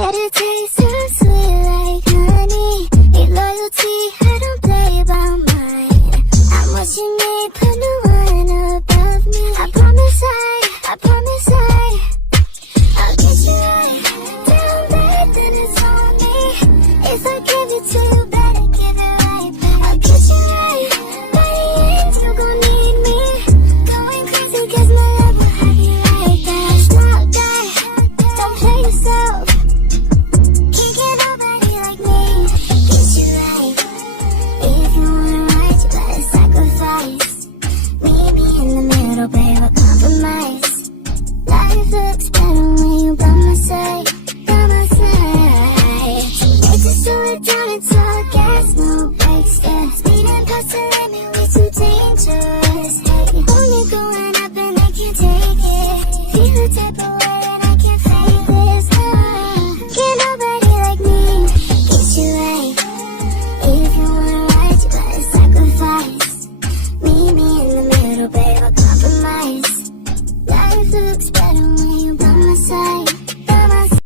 Yeah, the taste so sweet like honey. Need loyalty, I don't play about mine. I'm what you need.